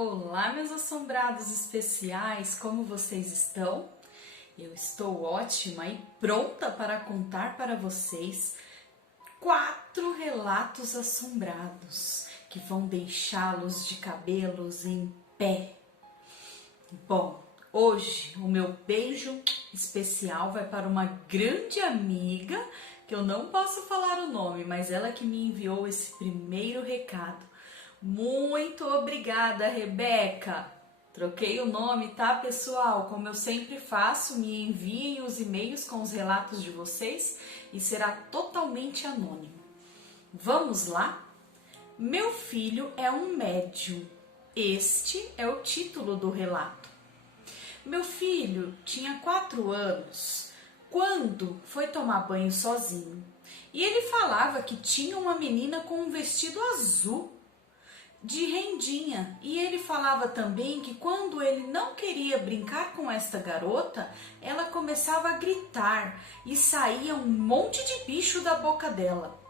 Olá, meus assombrados especiais, como vocês estão? Eu estou ótima e pronta para contar para vocês 4 relatos assombrados que vão deixá-los de cabelos em pé. Bom, hoje o meu beijo especial vai para uma grande amiga, que eu não posso falar o nome, mas ela que me enviou esse primeiro recado. Muito obrigada, Rebeca! Troquei o nome, tá, pessoal? Como eu sempre faço, me enviem os e-mails com os relatos de vocês e será totalmente anônimo. Vamos lá? Meu filho é um médium. Este é o título do relato. Meu filho tinha 4 anos quando foi tomar banho sozinho e ele falava que tinha uma menina com um vestido azul de rendinha, e ele falava também que quando ele não queria brincar com esta garota, ela começava a gritar e saía um monte de bicho da boca dela.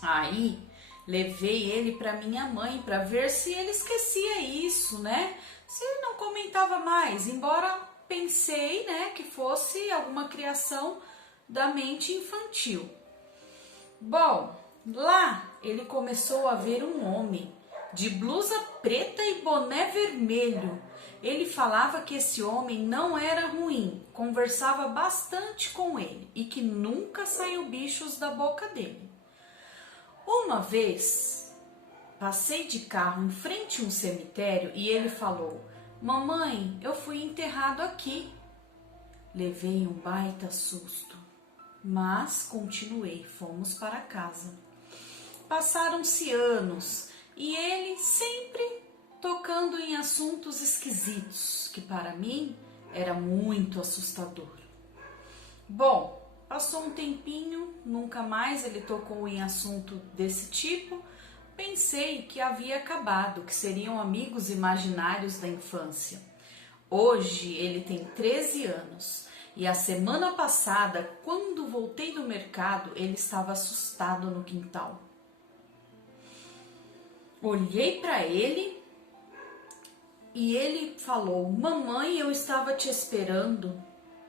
Aí levei ele para minha mãe para ver se ele esquecia isso, né? Se ele não comentava mais, embora pensei, né, que fosse alguma criação da mente infantil. Bom, lá ele começou a ver um homem de blusa preta e boné vermelho. Ele falava que esse homem não era ruim, conversava bastante com ele e que nunca saiu bichos da boca dele. Uma vez, passei de carro em frente a um cemitério e ele falou: "Mamãe, eu fui enterrado aqui." Levei um baita susto, mas continuei, fomos para casa. Passaram-se anos e ele sempre tocando em assuntos esquisitos, que para mim era muito assustador. Bom, passou um tempinho, nunca mais ele tocou em assunto desse tipo. Pensei que havia acabado, que seriam amigos imaginários da infância. Hoje ele tem 13 anos e a semana passada, quando voltei do mercado, ele estava assustado no quintal. Olhei para ele e ele falou: "Mamãe, eu estava te esperando."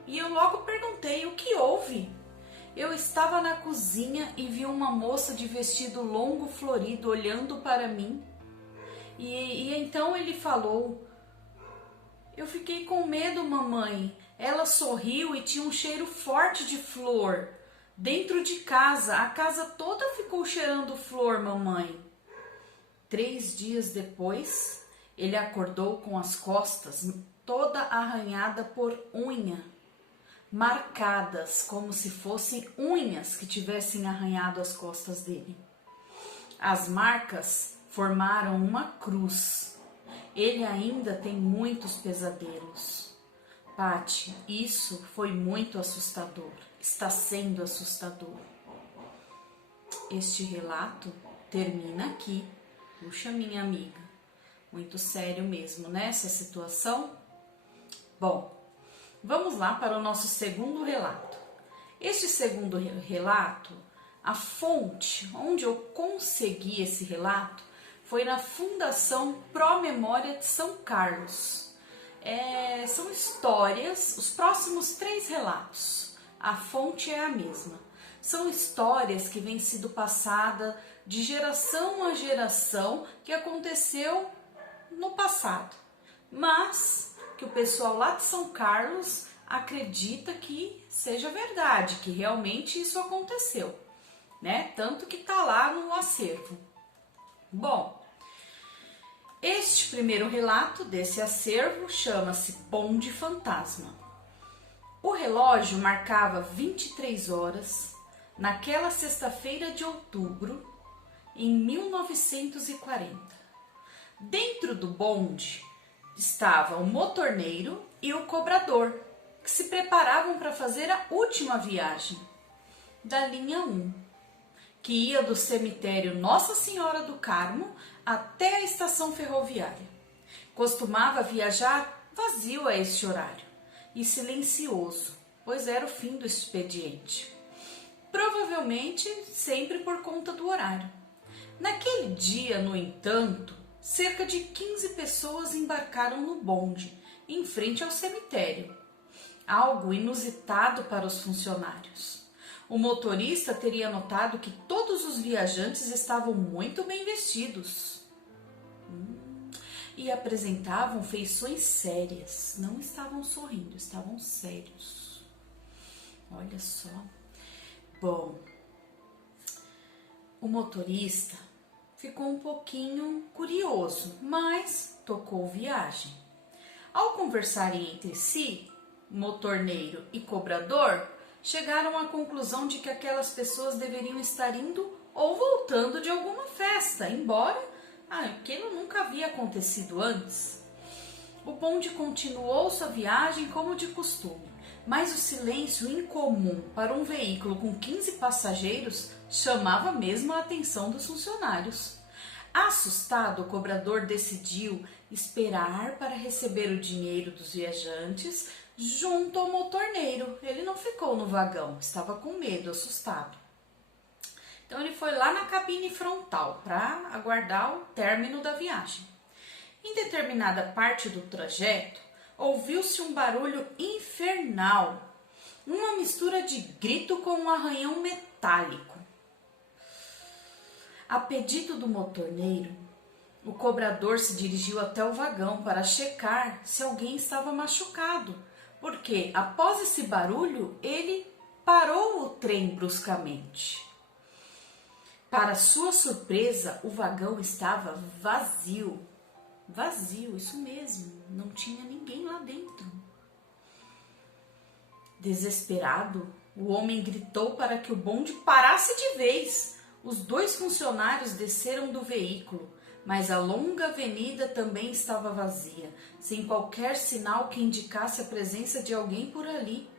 E eu logo perguntei: "O que houve?" Eu estava na cozinha e vi uma moça de vestido longo florido olhando para mim. E então ele falou: "Eu fiquei com medo, mamãe. Ela sorriu e tinha um cheiro forte de flor. Dentro de casa, a casa toda ficou cheirando flor, mamãe." 3 dias depois, ele acordou com as costas toda arranhada por unha, marcadas como se fossem unhas que tivessem arranhado as costas dele. As marcas formaram uma cruz. Ele ainda tem muitos pesadelos. Pati, isso foi muito assustador. Está sendo assustador. Este relato termina aqui. Puxa, minha amiga, muito sério mesmo, né, essa situação? Bom, vamos lá para o nosso segundo relato. Este segundo relato, a fonte onde eu consegui esse relato foi na Fundação Pro Memória de São Carlos. São histórias, os próximos 3 relatos, a fonte é a mesma. São histórias que vêm sido passadas de geração a geração, que aconteceu no passado, mas que o pessoal lá de São Carlos acredita que seja verdade, que realmente isso aconteceu, né? Tanto que tá lá no acervo. Bom, este primeiro relato desse acervo chama-se Bonde Fantasma. O relógio marcava 23 horas naquela sexta-feira de outubro, em 1940. Dentro do bonde estava o motorneiro e o cobrador, que se preparavam para fazer a última viagem da linha 1, que ia do cemitério Nossa Senhora do Carmo até a estação ferroviária. Costumava viajar vazio a este horário e silencioso, pois era o fim do expediente. Provavelmente sempre por conta do horário. Naquele dia, no entanto, cerca de 15 pessoas embarcaram no bonde, em frente ao cemitério. Algo inusitado para os funcionários. O motorista teria notado que todos os viajantes estavam muito bem vestidos e apresentavam feições sérias. Não estavam sorrindo, estavam sérios. Olha só. Bom, o motorista ficou um pouquinho curioso, mas tocou viagem. Ao conversarem entre si, motorneiro e cobrador chegaram à conclusão de que aquelas pessoas deveriam estar indo ou voltando de alguma festa, embora aquilo nunca havia acontecido antes. O bonde continuou sua viagem como de costume, mas o silêncio incomum para um veículo com 15 passageiros chamava mesmo a atenção dos funcionários. Assustado, o cobrador decidiu esperar para receber o dinheiro dos viajantes junto ao motorneiro. Ele não ficou no vagão, estava com medo, assustado. Então ele foi lá na cabine frontal para aguardar o término da viagem. Em determinada parte do trajeto, ouviu-se um barulho infernal, uma mistura de grito com um arranhão metálico. A pedido do motorneiro, o cobrador se dirigiu até o vagão para checar se alguém estava machucado, porque após esse barulho ele parou o trem bruscamente. Para sua surpresa, o vagão estava vazio. Vazio, isso mesmo, não tinha ninguém lá dentro. Desesperado, o homem gritou para que o bonde parasse de vez. Os 2 funcionários desceram do veículo, mas a longa avenida também estava vazia, sem qualquer sinal que indicasse a presença de alguém por ali.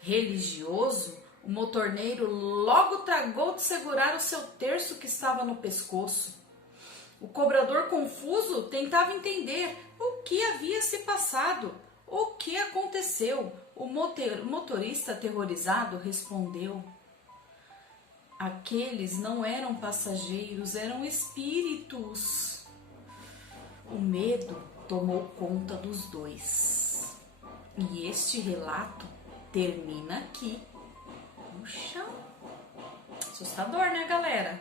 Religioso, o motorneiro logo tragou de segurar o seu terço que estava no pescoço. O cobrador, confuso, tentava entender o que havia se passado, o que aconteceu. O motorista, aterrorizado, respondeu: aqueles não eram passageiros, eram espíritos. O medo tomou conta dos 2. E este relato termina aqui. Puxa, assustador, né, galera?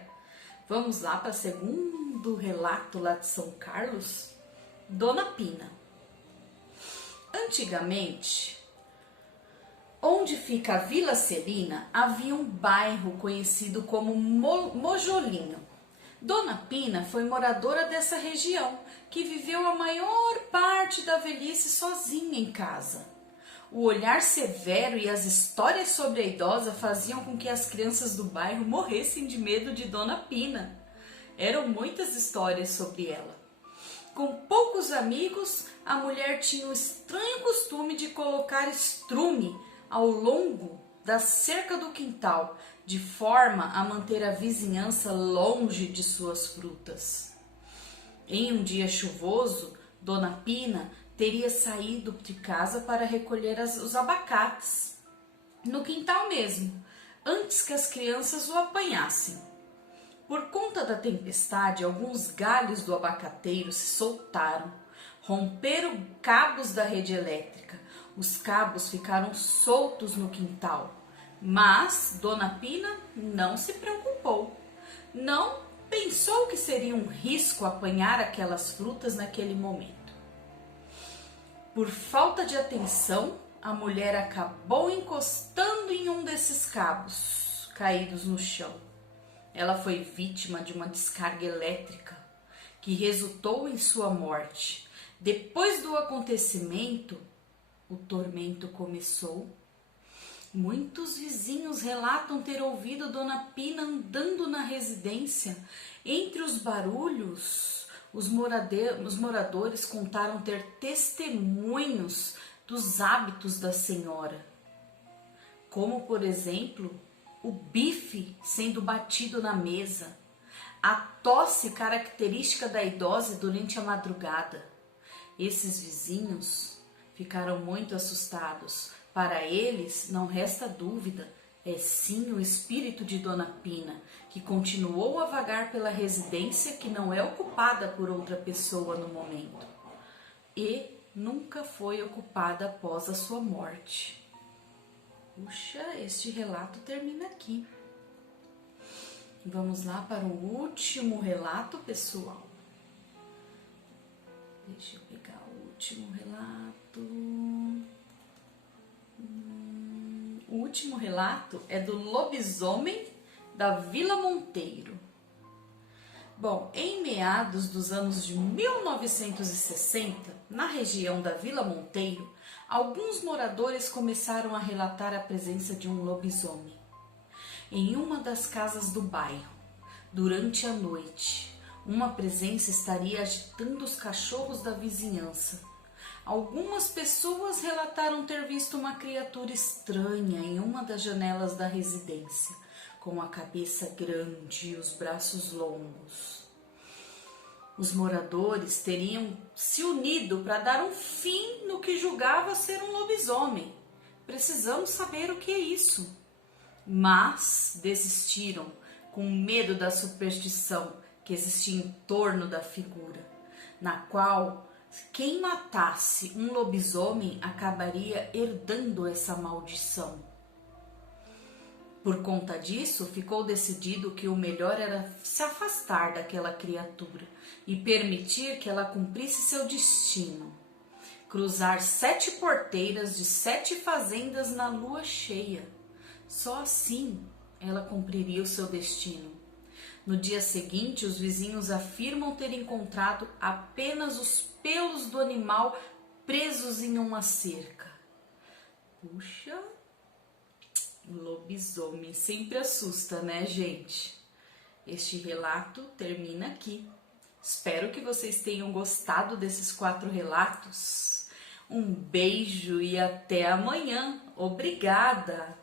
Vamos lá para o segundo relato lá de São Carlos. Dona Pina. Antigamente, onde fica a Vila Celina, havia um bairro conhecido como Mojolinho. Dona Pina foi moradora dessa região, que viveu a maior parte da velhice sozinha em casa. O olhar severo e as histórias sobre a idosa faziam com que as crianças do bairro morressem de medo de Dona Pina. Eram muitas histórias sobre ela. Com poucos amigos, a mulher tinha o estranho costume de colocar estrume ao longo da cerca do quintal, de forma a manter a vizinhança longe de suas frutas. Em um dia chuvoso, Dona Pina teria saído de casa para recolher os abacates, no quintal mesmo, antes que as crianças o apanhassem. Por conta da tempestade, alguns galhos do abacateiro se soltaram, romperam cabos da rede elétrica. Os cabos ficaram soltos no quintal, mas Dona Pina não se preocupou. Não pensou que seria um risco apanhar aquelas frutas naquele momento. Por falta de atenção, a mulher acabou encostando em um desses cabos caídos no chão. Ela foi vítima de uma descarga elétrica que resultou em sua morte. Depois do acontecimento, o tormento começou. Muitos vizinhos relatam ter ouvido Dona Pina andando na residência. Entre os barulhos, os moradores contaram ter testemunhos dos hábitos da senhora, como, por exemplo, o bife sendo batido na mesa, a tosse característica da idosa durante a madrugada. Esses vizinhos ficaram muito assustados. Para eles, não resta dúvida É sim o espírito de Dona Pina, que continuou a vagar pela residência que não é ocupada por outra pessoa no momento e nunca foi ocupada após a sua morte. Puxa, este relato termina aqui. Vamos lá para o último relato, pessoal. Deixa eu pegar o último relato. O último relato é do lobisomem da Vila Monteiro. Bom, em meados dos anos de 1960, na região da Vila Monteiro, alguns moradores começaram a relatar a presença de um lobisomem em uma das casas do bairro. Durante a noite, uma presença estaria agitando os cachorros da vizinhança. Algumas pessoas relataram ter visto uma criatura estranha em uma das janelas da residência, com a cabeça grande e os braços longos. Os moradores teriam se unido para dar um fim no que julgava ser um lobisomem. Precisamos saber o que é isso. Mas desistiram com medo da superstição que existia em torno da figura, na qual quem matasse um lobisomem acabaria herdando essa maldição. Por conta disso, ficou decidido que o melhor era se afastar daquela criatura e permitir que ela cumprisse seu destino. Cruzar 7 porteiras de 7 fazendas na lua cheia. Só assim ela cumpriria o seu destino. No dia seguinte, os vizinhos afirmam ter encontrado apenas os pelos do animal presos em uma cerca. Puxa, lobisomem sempre assusta, né, gente? Este relato termina aqui. Espero que vocês tenham gostado desses 4 relatos. Um beijo e até amanhã. Obrigada!